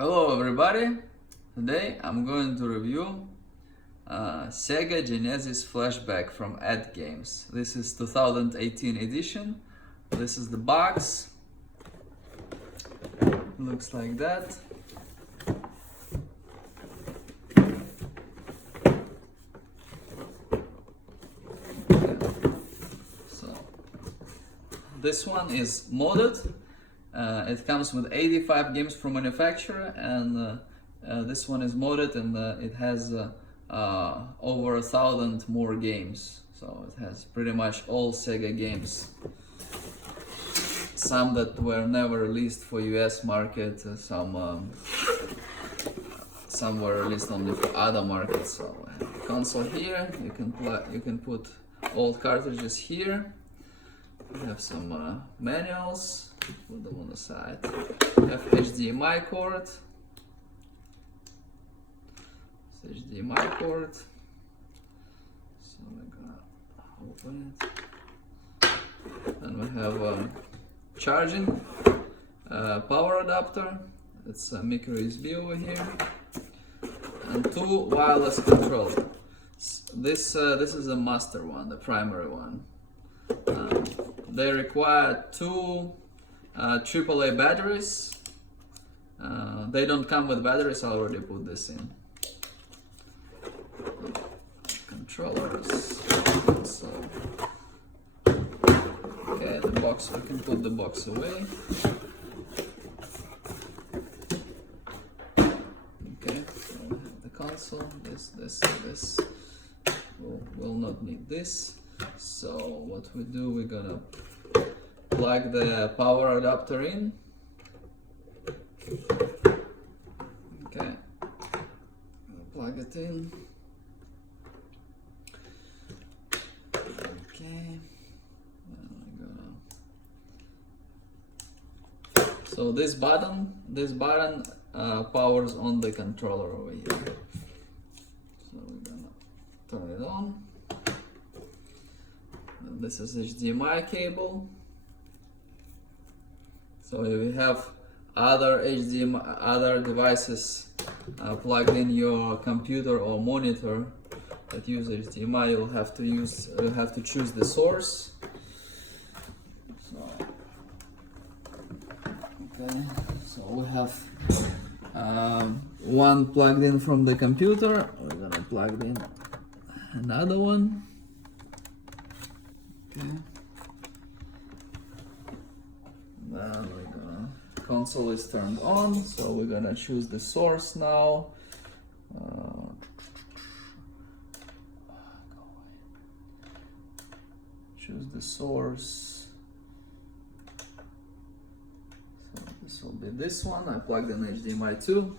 Hello everybody! Today I'm going to review Sega Genesis Flashback from AtGames. This is 2018 edition. This is the box. Looks like that. So this one is modded. It comes with 85 games from manufacturer, and this one is modded, and it has over 1,000 more games. So it has pretty much all Sega games. Some that were never released for US market, some were released only for other markets. So console here, you can put old cartridges here. We have some manuals. Put them on the side. We have HDMI cord. It's HDMI cord. So we're gonna open it. And we have charging power adapter. It's a micro USB over here, and two wireless controllers. This is the master one, the primary one. They require two AAA batteries. They don't come with batteries. I already put this in. Controllers. So, okay, the box. We can put the box away. Okay, so we have the console. This. We'll not need this. So what we do, we're gonna plug the power adapter in. Okay, plug it in. Okay, so this button powers on the controller over here. So we're gonna turn it on. And this is HDMI cable. So if you have other devices plugged in your computer or monitor that use HDMI, you'll have to choose the source. So, okay, so we have one plugged in from the computer. We're gonna plug in another one. Okay. Then console is turned on, so we're gonna choose the source now. Choose the source. So this will be this one. I plugged in HDMI too.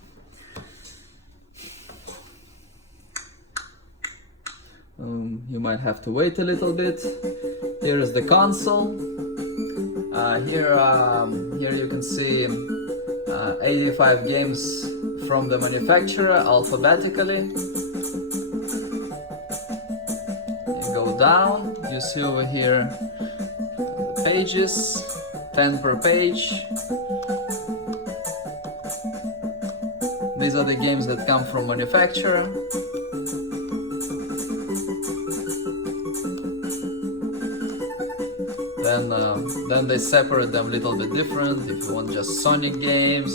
You might have to wait a little bit. Here is the console. Here you can see 85 games from the manufacturer alphabetically. You go down, you see over here the pages, 10 per page. These are the games that come from manufacturer. Then they separate them a little bit different. If you want just Sonic games,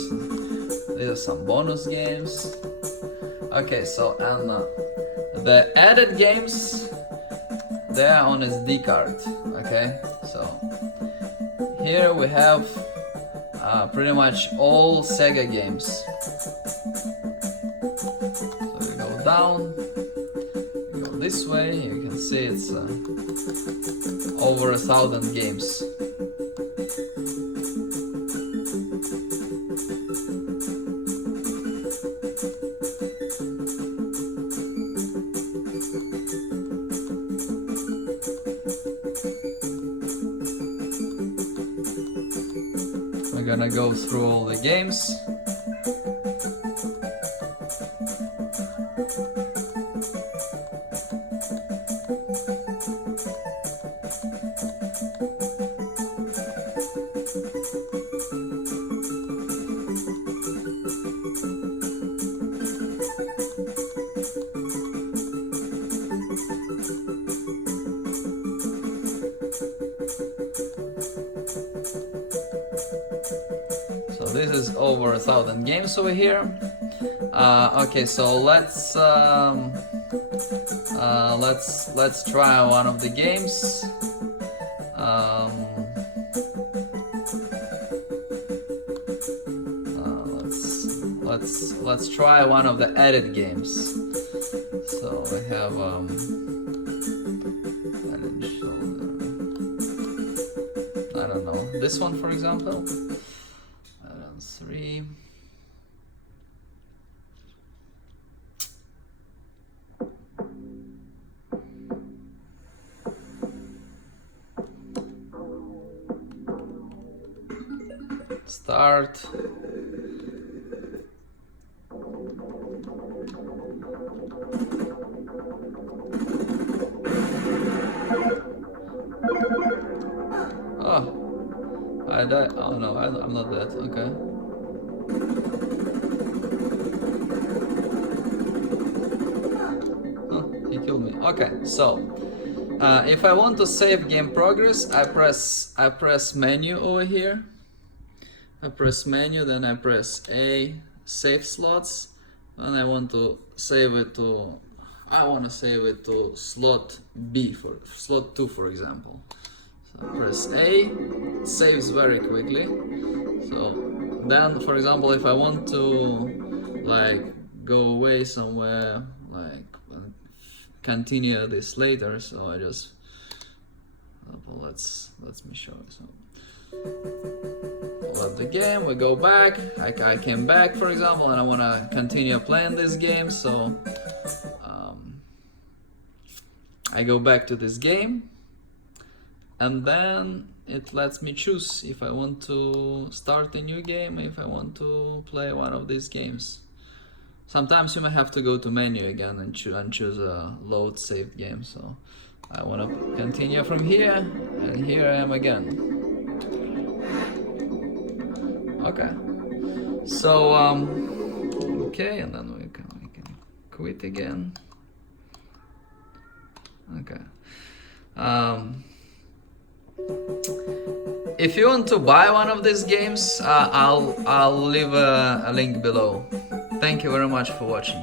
these are some bonus games. Okay, so the added games, they are on SD card. Okay, so here we have pretty much all Sega games. So we go down, we go this way. You can see it's over 1,000 games. We're gonna go through all the games. is over 1,000 games over here. Okay, so let's try one of the games. Let's try one of the edit games. So we have head and shoulder. I don't know, this one for example. And 3. Start. Oh, I died. Oh no, I'm not dead. Okay. Oh, he killed me. Okay, so if I want to save game progress, I press menu over here. I press menu, then I press A, save slots, and I want to save it to. I want to save it to slot B, for slot 2, for example. So press A, it saves very quickly. So then, for example, if I want to like go away somewhere, like continue this later, so I just let me show you. So love the game, we go back. I came back, for example, and I want to continue playing this game, so I go back to this game, and then it lets me choose if I want to start a new game, if I want to play one of these games. Sometimes you may have to go to menu again and choose a load saved game, so I want to continue from here, and here I am again. Okay, so okay, and then we can quit again. Okay. If you want to buy one of these games, I'll leave a link below. Thank you very much for watching.